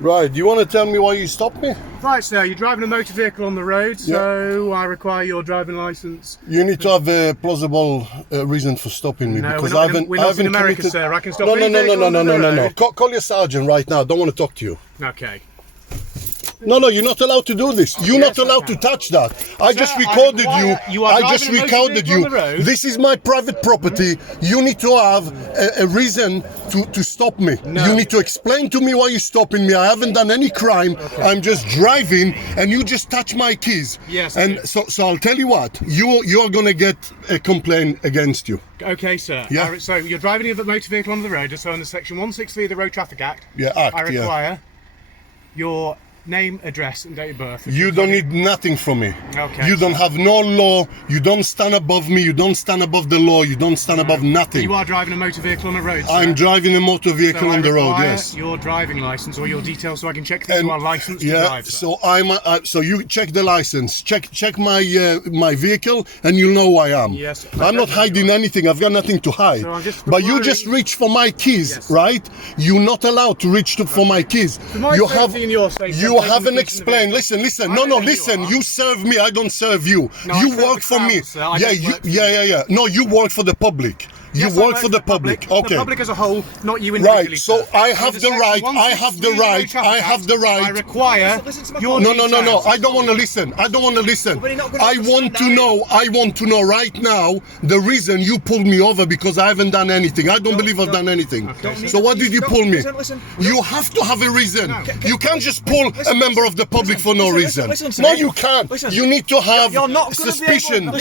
Right, do you want to tell me why you stopped me? Right, sir, you're driving a motor vehicle on the road, so I require your driving licence. You need to have a plausible reason for stopping me, No, because we're not in America, sir. I can stop any vehicle on the road. Call your sergeant right now. I don't want to talk to you. Okay. No, you're not allowed to do this. You're not allowed to touch that. I just recorded you. I just recorded you. This is my private property. You need to have a reason to stop me. No. You need to explain to me why you're stopping me. I haven't done any crime. Okay. I'm just driving, and you just touch my keys. Yes. And so I'll tell you what. You're gonna get a complaint against you. Okay, sir. Yeah. So you're driving a motor vehicle on the road, so under Section 163 of the Road Traffic Act. Yeah, I require your name, address, and date of birth. You don't need nothing from me. Okay. You don't have no law. You don't stand above me. You don't stand above the law. You don't stand above nothing. You are driving a motor vehicle on the road, sir. I'm driving a motor vehicle on the road. Yes. Your driving license or your details, so I can check that you are licensed to drive. Sir. So so you check the license. Check my my vehicle, and you'll know who I am. Yes. I'm not hiding anything. I've got nothing to hide. So I'm just but you just reach for my keys, yes, right? You're not allowed to reach for my keys. You have an explain. Listen. No, listen. You serve me. I don't serve you. No, you work for me. Yeah. No, you work for the public. You work for the public. Okay. The public as a whole, not you individually. Right. So I have the right. I have the right. I require your No. I don't want to listen. I want to know right now the reason you pulled me over, because I haven't done anything. I don't believe I've done anything. Okay. So what did you pull me? Listen. You have to have a reason. You can't just pull a member of the public for no reason. No, you can't. You need to have suspicion.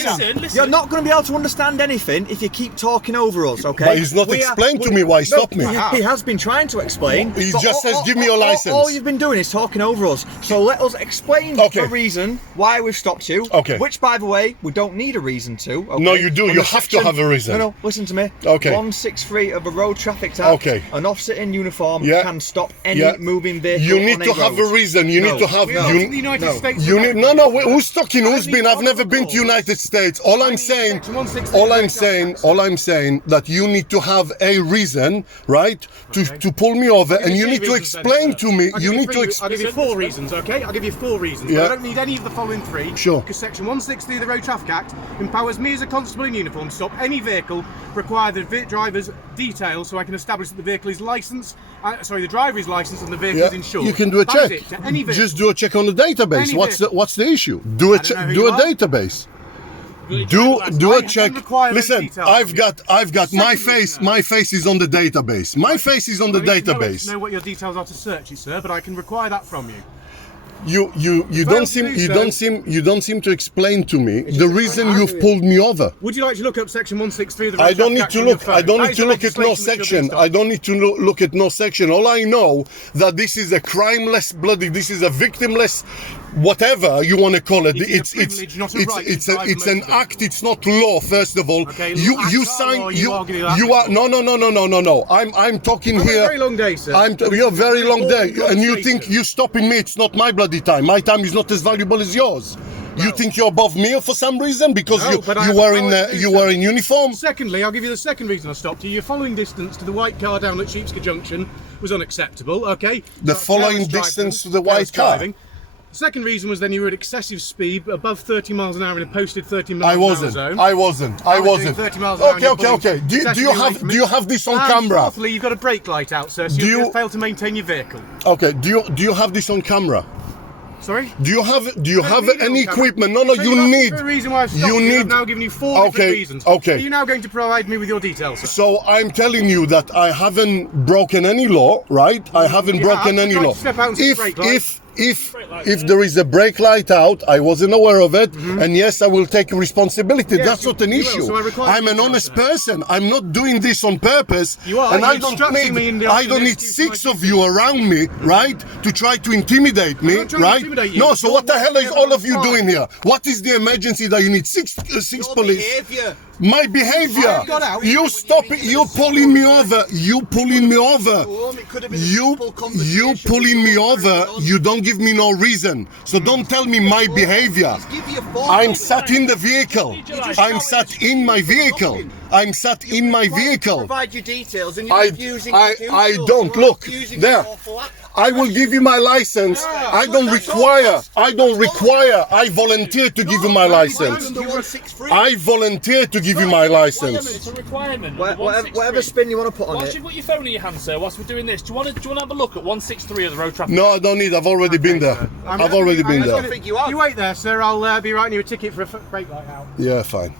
You're not going to be able to understand anything if you keep talking over us, okay? But he's not explained to me why he stopped me. He has been trying to explain. He just says, give me your license. All you've been doing is talking over us. So let us explain the reason why we've stopped you. Okay. Which, by the way, we don't need a reason to. Okay? No, you do. You have to have a reason. No, listen to me. Okay. 163 of the Road Traffic Act. Okay. An officer in uniform can stop any moving vehicle. You need to have a reason. You need to have. United States. You need. No. Who's talking? Who's been? I've never been to United States. All I'm saying that you need to have a reason, right, to pull me over, and you need to explain to me. You need to. I'll give you 4 reasons, okay? I'll give you 4 reasons. Yeah. I don't need any of the following 3. Sure. Because Section 163 of the Road Traffic Act empowers me as a constable in uniform to stop any vehicle, require the driver's details so I can establish that the vehicle is licensed. The driver is licensed and the vehicle is insured. You can do a check. Just do a check on the database. What's the issue? Do a database. Do a check. Listen, I've got my face. My face is on the database. My face is on the database. I don't know what your details are to search you, sir, but I can require that from you. You don't seem to explain to me the reason you've pulled me over. Would you like to look up Section 163 of the Road I don't need Traffic to Act look. on your I don't phone? need to look at no section. I don't need to look at no section. All I know that this is a crimeless bloody. This is a victimless, whatever you want to call it. It's an act. It's not law. First of all, okay, you sign. You are no. I'm talking here. A very long day, sir. You're very long day, and you think you stopping me? It's not my bloody time. My time is not as valuable as yours. You think you're above me for some reason because you were in uniform? Secondly, I'll give you the second reason I stopped you. Your following distance to the white car down at Sheepscot Junction was unacceptable, okay? The following distance to the white car? The second reason was then you were at excessive speed, above 30 miles an hour in a posted 30 miles an hour zone. I wasn't. 30 miles an hour. Okay. Do you have this on camera? Fourthly, you've got a brake light out, sir, so you failed to maintain your vehicle. Okay. Do you have this on camera? Sorry? Do you have any equipment? No, so you need. The reason why I've stopped you, I've now given you 4 different reasons. Okay. Are you now going to provide me with your details, sir? So I'm telling you that I haven't broken any law, right? I haven't broken any law. Step out and see the brake light. If there is a brake light out, I wasn't aware of it, and yes, I will take responsibility. Yes, that's not an issue. So I'm an honest person. I'm not doing this on purpose. You are. And I don't need 6 of you around me, right, to try to intimidate me, right? No. So what the hell is all of you doing here? What is the emergency that you need 6 police? My behavior. You stop it. You pulling me over. You pulling me over. You pulling me over. You don't give me no reason. So don't tell me my behavior. I'm sat in the vehicle. I'm sat in my vehicle. I'm sat in my vehicle. Provide your details and you're refusing to do I so. don't. You're Look, refusing there. an awful act. I will give you my license. I don't require. I volunteer to give you my license. I volunteer to give you my license. It's a requirement. Whatever spin you want to put on Whilst it. you've got your phone in your hand, sir, whilst we're doing this, do you want to have a look at 163 of the road traffic? No, I don't need. I've already been there. I've already been there. You wait there, sir. I'll be writing you a ticket for a brake light out. Yeah, fine.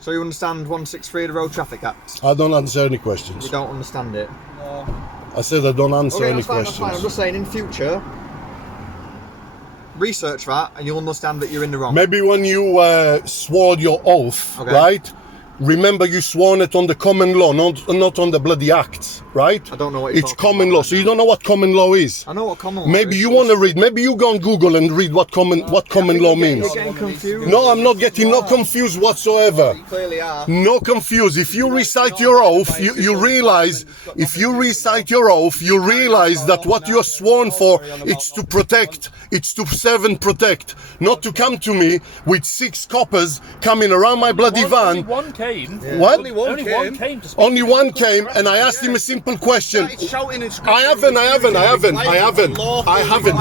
So you understand 163 of the Road Traffic Act? I don't answer any questions. You don't understand it? I said I don't answer any that's fine, questions. that's fine. I'm just saying, in future, research that and you'll understand that you're in the wrong. Maybe when you swore your oath, Okay. right? Remember, you sworn it on the common law, not on the bloody acts, right? I don't know what you're It's talking common about law, so you don't know what common law is. I know what common law Maybe is. you want to read. Maybe you go on Google and read what common law means. You're getting confused. No, I'm not getting no confused whatsoever. You clearly are. No confused. If you recite your oath, you realize. If you recite your oath, you realize that what you're sworn for, it's to protect. It's to serve and protect, not to come to me with 6 coppers coming around my bloody van. Only one came. What? Only one came to speak. Only one came, and I asked him a simple question. I haven't.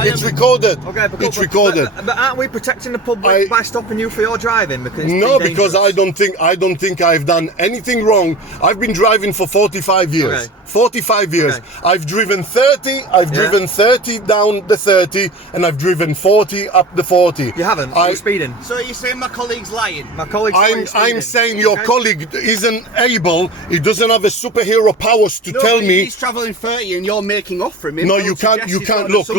It's recorded. Okay, It's recorded. But aren't we protecting the public by stopping you for your driving? Because it's No, been because dangerous. I don't think I've done anything wrong. I've been driving for 45 years. Okay. 45 years. Okay. I've driven 30. I've driven 30 down the 30, and I've driven 40 up the 40. You haven't? You're speeding. So you're saying my colleague's lying? My colleague's I'm saying your colleague isn't able. He doesn't have a superhero powers to tell me. He's travelling 30 and you're making off for him. No, you can't. You can't. Look.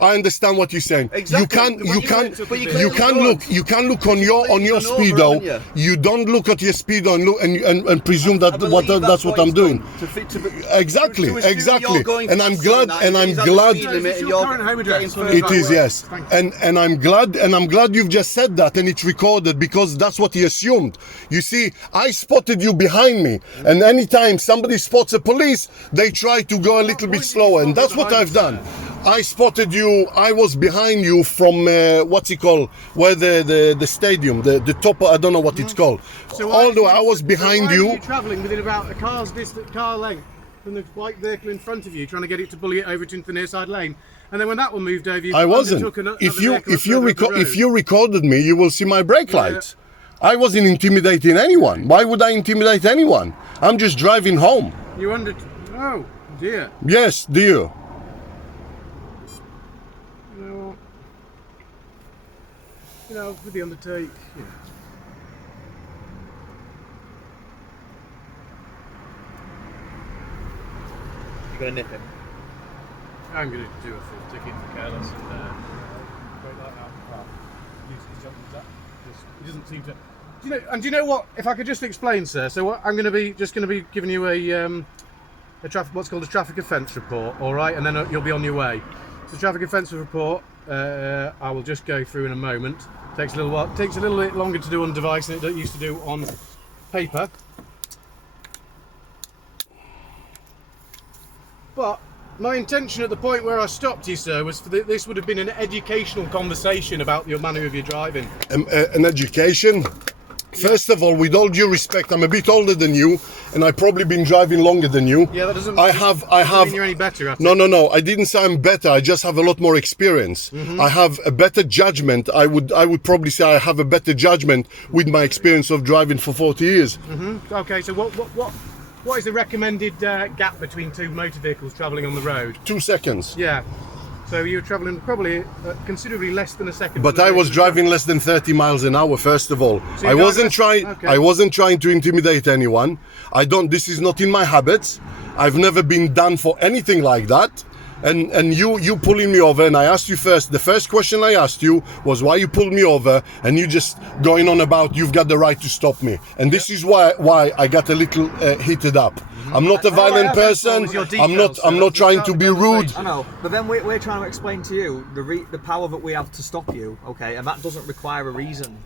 I understand what you're saying. Exactly. You can't look on your speedo. You don't look at your speedo and look and presume that that's what I'm doing. Exactly. And I'm glad. It's your current home address. It is, yes. And I'm glad you've just said that, and it's recorded, because that's what he assumed. You see, I spotted you behind me, and anytime somebody spots a police, they try to go a little bit slower, and that's what I've done. I spotted you. I was behind you from what's it called? Where the stadium, the top. I don't know what it's called. All the way, I was behind you. Why were you travelling within about a car length from the white vehicle in front of you, trying to get it to bully it over into the near side lane? And then when that one moved over, you I wasn't. If you recorded me, you will see my brake lights. I wasn't intimidating anyone. Why would I intimidate anyone? I'm just driving home. You under? Oh dear. Yes, dear. You know, with the undertake. Yeah. You're going to nip him. I'm going to do a full ticket for careless and break that out. Well, he doesn't seem to. Do you know what? If I could just explain, sir. So what I'm going to be giving you a traffic, what's called a traffic offence report. All right, and then you'll be on your way. The traffic offence report. I will just go through in a moment. Takes a little while. Takes a little bit longer to do on device than it used to do on paper. But my intention at the point where I stopped you, sir, was this would have been an educational conversation about your manner of your driving. An education? First of all, with all due respect, I'm a bit older than you, and I've probably been driving longer than you. Yeah, that doesn't mean you're any better. No. I didn't say I'm better. I just have a lot more experience. I have a better judgment. I would probably say I have a better judgment with my experience of driving for 40 years. Okay, so what is the recommended gap between two motor vehicles travelling on the road? 2 seconds. Yeah. So you were travelling probably considerably less than a second. But I was driving less than 30 miles an hour. First of all, So I wasn't trying to intimidate anyone. This is not in my habits. I've never been done for anything like that. And you pulling me over, and I asked you first. The first question I asked you was why you pulled me over, and you just going on about you've got the right to stop me. And this is why I got a little heated up. I'm not a violent person. I'm not trying to be rude. I know, but then we're trying to explain to you the power that we have to stop you, okay? And that doesn't require a reason.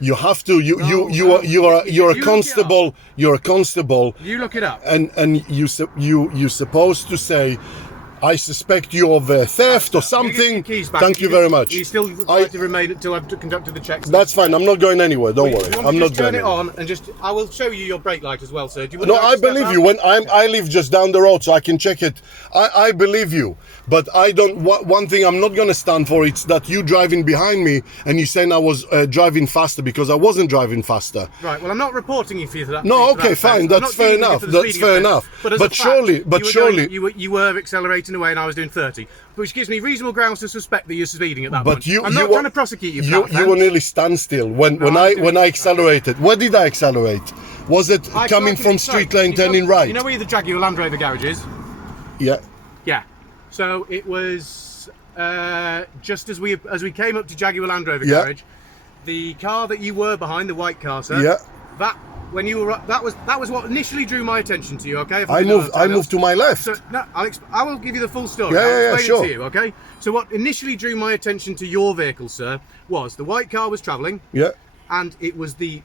You have to. You're a constable. You're a constable. You look it up. And you're supposed to say, I suspect you of theft or something. Keys back. Thank you very much. You still like to remain until I've conducted the checks. That's fine. I'm not going anywhere. Don't worry. I'm not turn going it anywhere. on and just. I will show you your brake light as well, sir. Do you want No, to I believe you. When I live just down the road, so I can check it. I believe you, but I don't. One thing I'm not gonna stand for it's that you driving behind me and you saying I was driving faster because I wasn't driving faster. Right. Well, I'm not reporting you for that. No, for okay, that fine. offence. I'm That's not fair dealing with you enough. for the That's speeding fair offence. enough. But, as a But fact, surely, you were accelerating away, and I was doing 30, which gives me reasonable grounds to suspect that you're speeding at that But point. I'm not trying to prosecute you for that You offence. were nearly standstill when I accelerated. Where did I accelerate? Was it coming from street lane turning right? You know where the Jaguar Land Rover garage is? Yeah. Yeah. So it was just as we came up to Jaguar Land Rover Yeah. garage, the car that you were behind, the white car, sir. Yeah. When you were that was what initially drew my attention to you. Okay. If I moved to my left. So no, I will give you the full story. Yeah, I'll yeah, explain sure. it to you. Okay. So what initially drew my attention to your vehicle, sir, was the white car was travelling, Yeah. and it was the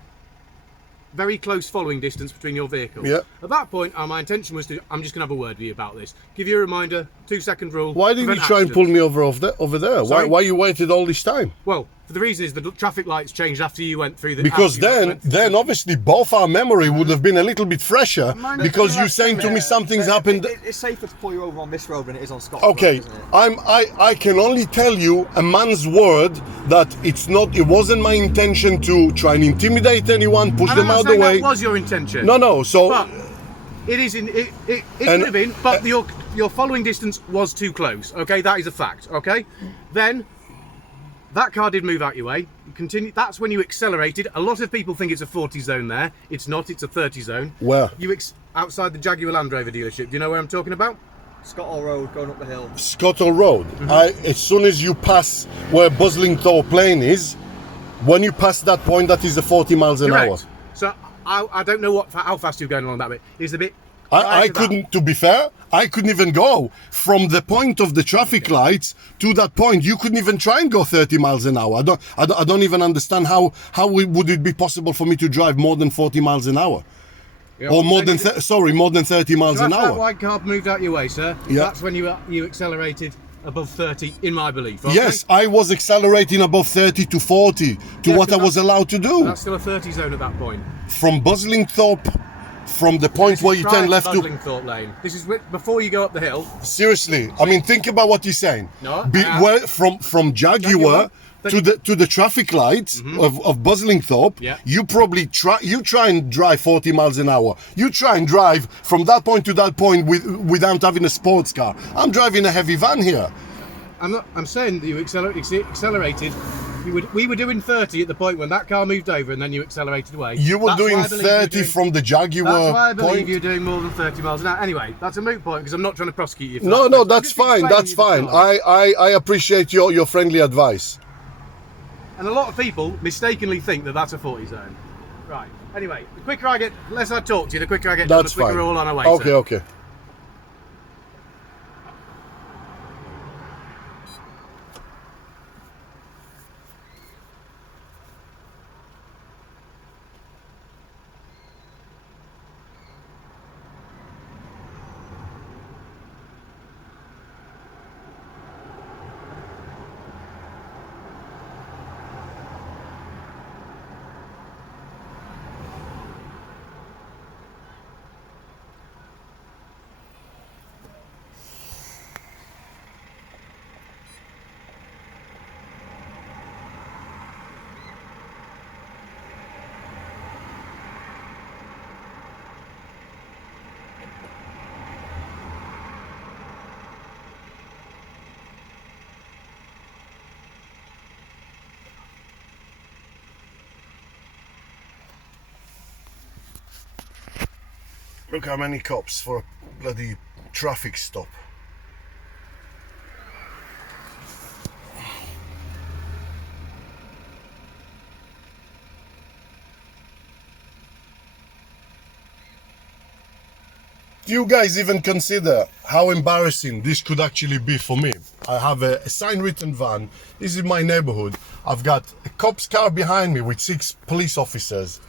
very close following distance between your vehicle. Yeah. At that point, my intention was to. I'm just going to have a word with you about this. Give you a reminder. 2-second rule. Why did you prevent try and pull accidents. me over there? Sorry? Why you waited all this time? Well, the reason is the traffic lights changed after you went through the. Because after you went through- then obviously both our memory would have been a little bit fresher because you saying to me something's happened. It's safer to pull you over on this road than it is on Scotland. Okay, Road, isn't it? I can only tell you a man's word that it wasn't my intention to try and intimidate anyone, push And them I'm out not of the saying way. that was your intention. No, so But it is in it could have been, but your following distance was too close. Okay, that is a fact. Okay, then that car did move out your way. You continue. That's when you accelerated. A lot of people think it's a 40 zone there. It's not. It's a 30 zone. Where? Outside the Jaguar Land Rover dealership. Do you know where I'm talking about? Scotland Road going up the hill. Scottle Road. As soon as you pass where Buslingthorpe Lane is, when you pass that point, that is a 40 miles an hour. Correct. So I don't know how fast you're going along that bit. Is the bit. I prior to that. couldn't, to be fair, I couldn't even go from the point of the traffic lights to that point. You couldn't even try and go 30 miles an hour. I don't even understand how would it be possible for me to drive more than 40 miles an hour, Yeah, or I'm more saying than more than 30 miles So an after that hour. white car moved out your way, sir. Yeah. That's when you accelerated above 30, in my belief. Okay? Yes, I was accelerating above 30 to 40 to Yeah, what I but was allowed to do. That's still a 30 zone at that point. From Buslingthorpe, from the point This where is you prior turn left to. Buslingthorpe Lane. This is before you go up the hill. Seriously, I mean, think about what you're saying. No, Where, from Jaguar to the traffic lights of Buslingthorpe, Yeah. you probably try and drive 40 miles an hour. You try and drive from that point to that point without having a sports car. I'm driving a heavy van here. I'm saying that you accelerated. We were doing 30 at the point when that car moved over, and then you accelerated away. You were That's why doing I believe you're 30 doing- from the Jaguar That's why I believe point. you're doing more than 30 miles an hour. Anyway, that's a moot point because I'm not trying to prosecute you. For No, that. no, I'm that's just fine. explaining That's you the fine. story. I appreciate your friendly advice. And a lot of people mistakenly think that that's a 40 zone. Right. Anyway, the quicker the less I talk to you, the quicker I get done, That's the quicker fine. we're all on our way. Okay, sir. okay. Look how many cops for a bloody traffic stop. Do you guys even consider how embarrassing this could actually be for me? I have a sign written van. This is my neighborhood. I've got a cop's car behind me with 6 police officers.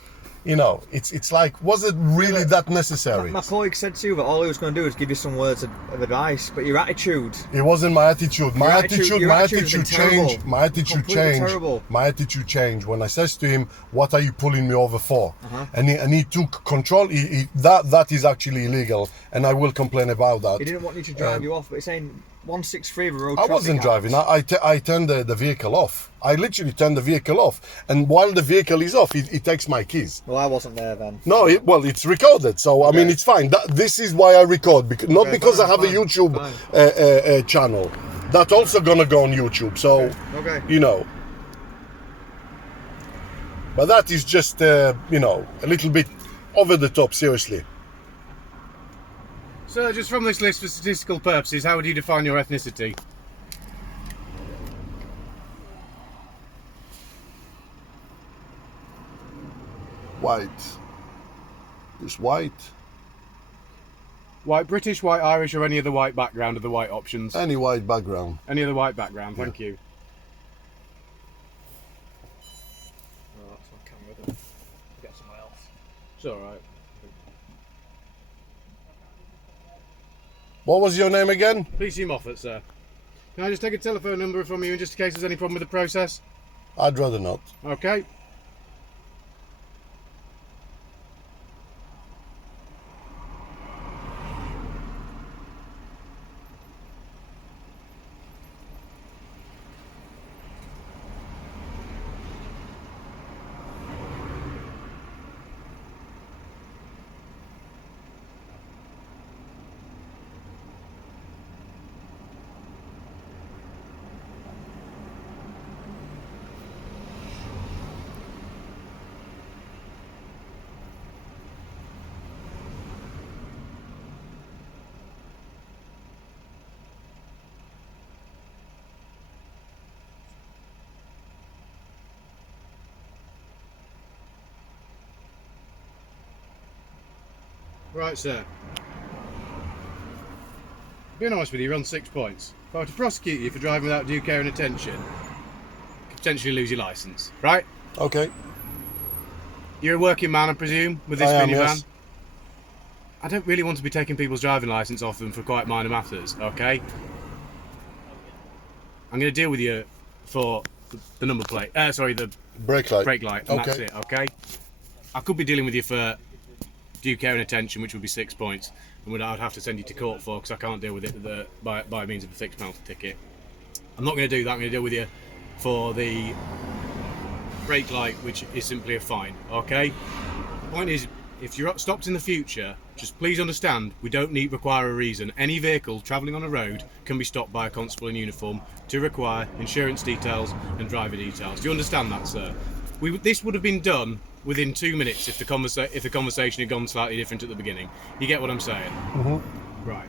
you know, it's like, was it really that necessary? My colleague said to you that all he was going to do is give you some words of advice, but your attitude. It wasn't my attitude. My attitude changed. Terrible. My attitude Completely changed. terrible. My attitude changed when I says to him, "What are you pulling me over for?" And he took control. That is actually illegal, and I will complain about that. He didn't want you to drive you off, but he's saying 163 the road. I wasn't driving. I turned the vehicle off. I literally turned the vehicle off, and while the vehicle is off, he takes my keys. Well, I wasn't there then. No, well, it's recorded, so I mean, it's fine. This is why I record, not because I have a YouTube channel. That's also gonna go on YouTube, so you know. But that is just you know, a little bit over the top. Seriously. So, just from this list for statistical purposes, how would you define your ethnicity? White. Just white. White British, white Irish, or any other white background are the white options? Any white background. Any other white background, thank you. Oh, that's my camera. Then. I'll get someone else. It's alright. What was your name again? PC Moffat, sir. Can I just take a telephone number from you in just in case there's any problem with the process? I'd rather not. Okay. Right, sir. Being honest with you, you're on 6 points. If I were to prosecute you for driving without due care and attention, you could potentially lose your licence, right? Okay. You're a working man, I presume, with this I am, minivan? yes. I don't really want to be taking people's driving licence off them for quite minor matters, okay? I'm going to deal with you for the number plate. Sorry, the Brake light. brake light, and Okay. that's it, okay? I could be dealing with you for due care and attention, which would be 6 points, and I'd have to send you to court for, because I can't deal with it by means of a fixed penalty ticket. I'm not going to do that. I'm going to deal with you for the brake light, which is simply a fine, okay? The point is, if you're stopped in the future, just please understand, we don't require a reason. Any vehicle travelling on a road can be stopped by a constable in uniform to require insurance details and driver details. Do you understand that, sir? This would have been done within 2 minutes if the conversation had gone slightly different at the beginning. You get what I'm saying? Mm-hmm. Right.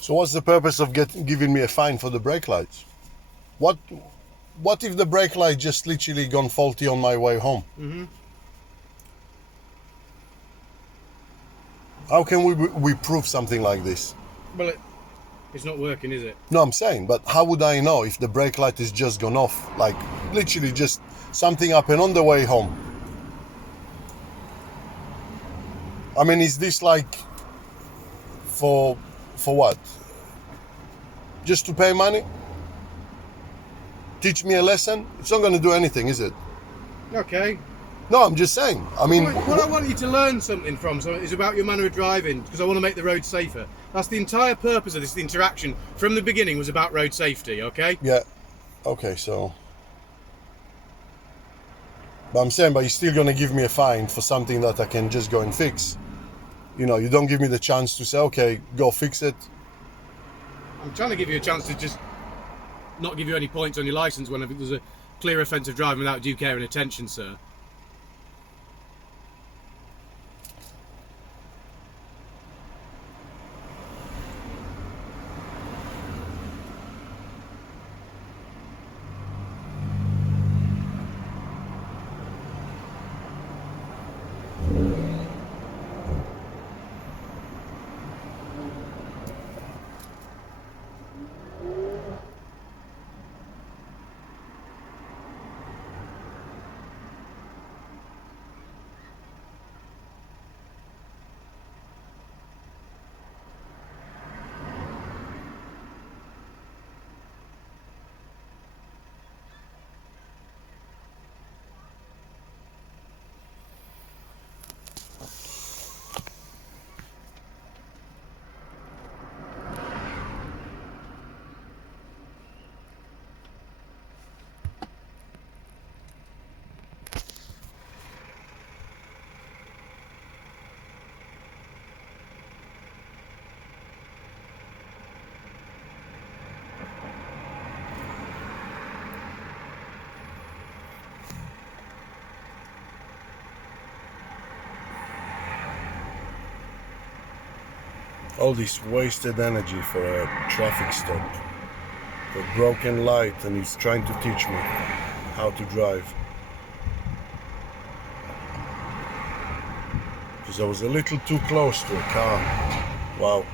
So what's the purpose of giving me a fine for the brake lights? What if the brake light just literally gone faulty on my way home? Mm-hmm. How can we prove something like this? Well, it's not working, is it? No, I'm saying, but how would I know if the brake light is just gone off? Like, literally just something happened on the way home. I mean, is this like for what? Just to pay money? Teach me a lesson? It's not going to do anything, is it? Okay. No, I'm just saying. I mean, What I want you to learn something from is about your manner of driving, because I want to make the road safer. That's the entire purpose of this interaction from the beginning, was about road safety, okay? yeah. Okay, so. But I'm saying, but you're still gonna give me a fine for something that I can just go and fix. You know, you don't give me the chance to say, okay, go fix it. I'm trying to give you a chance to just not give you any points on your licence when there's a clear offence of driving without due care and attention, sir. All this wasted energy for a traffic stop, for a broken light, and he's trying to teach me how to drive. Because I was a little too close to a car. Wow.